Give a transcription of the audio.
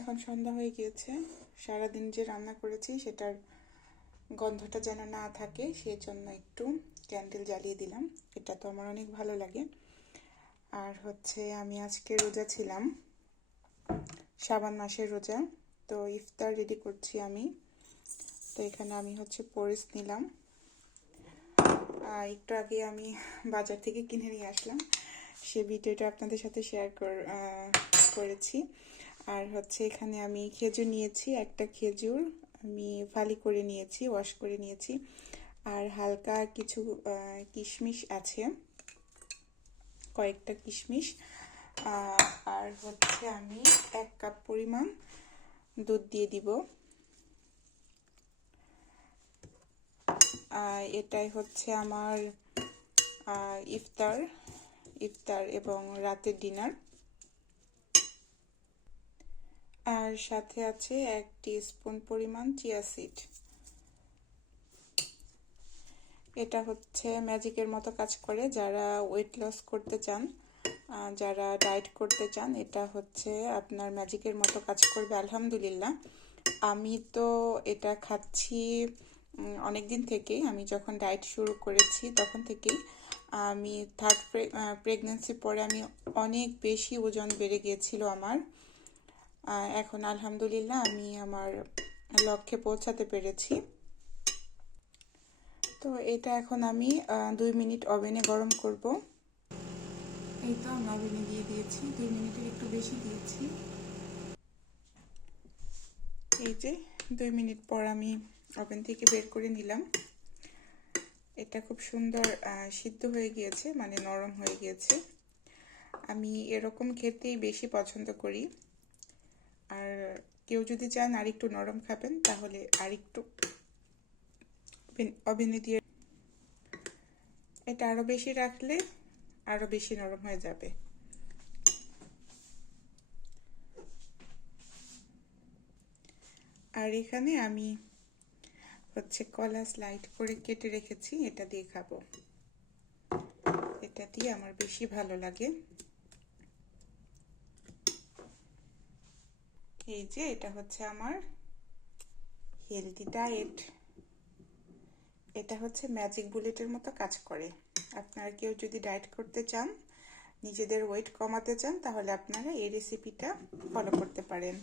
এখন সন্ধ্যা হয়ে গিয়েছে। সারাদিন যে রান্না করেছি সেটার গন্ধটা যেন না থাকে সেই জন্য একটু ক্যান্ডেল জ্বালিয়ে দিলাম। এটা তো আমার অনেক ভালো লাগে। আর হচ্ছে আমি আজকে রোজা ছিলাম। শ্রাবণ মাসের রোজা। তো ইফতার রেডি করছি আমি। তো এখানে আমি হচ্ছে পরিস নিলাম। একটু আগে আমি বাজার থেকে কিনে নিয়ে আসলাম। সে ভিডিওটা আপনাদের সাথে শেয়ার করেছি। আর হচ্ছে এখানে আমি খেজুর নিয়েছি, একটা খেজুর আমি ফালি করে নিয়েছি ওয়াশ করে নিয়েছি। আর হালকা কিছু কিশমিশ আছে, কয়েকটা কিশমিশ। আর হচ্ছে আমি এক কাপ পরিমাণ দুধ দিয়ে দিব। এটাই হচ্ছে আমার ইফতার ইফতার এবং রাতের ডিনার আর সাথে আছে এক স্পুন পরিমাণ চিয়া সিড। এটা হচ্ছে ম্যাজিকের মতো কাজ করে যারা ওয়েট লস করতে চান যারা ডায়েট করতে চান, এটা হচ্ছে আপনার ম্যাজিকের মতো কাজ করবে, আলহামদুলিল্লাহ। আমি তো এটা খাচ্ছি অনেক দিন থেকেই। আমি যখন ডায়েট শুরু করেছি, তখন থেকেই আমি থার্ড প্রেগনেন্সি পরে আমি অনেক বেশি ওজন বেড়ে গিয়েছিল আমার। এখন আলহামদুলিল্লাহ আমি আমার লক্ষ্যে পৌঁছাতে পেরেছি। তো এটা এখন আমি দুই মিনিট ওভেনে গরম করব। এই তো আমি ওভেনে দিয়ে দিয়েছি। দুই মিনিটের একটু বেশি দিয়েছি। এই যে দুই মিনিট পর আমি ওভেন থেকে বের করে নিলাম। এটা খুব সুন্দর সিদ্ধ হয়ে গিয়েছে মানে নরম হয়ে গিয়েছে। আমি এরকম খেতেই বেশি পছন্দ করি। আর কেউ যদি চান আর একটু নরম খাবেন, তাহলে আর একটু ওভেনে দিয়ে এটা আরও বেশি রাখলে আরও বেশি নরম হয়ে যাবে। আর এখানে আমি হচ্ছে কলা স্লাইড করে কেটে রেখেছি, এটা দিয়ে খাব। এটা দিয়ে আমার বেশি ভালো লাগে। এই যে, এটা হচ্ছে আমার হেলদি ডায়েট এটা হচ্ছে ম্যাজিক বুলেটের মতো কাজ করে। আপনারা কেউ যদি ডায়েট করতে চান, নিজেদের ওয়েট কমাতে চান, তাহলে আপনারা এই রেসিপিটা ফলো করতে পারেন।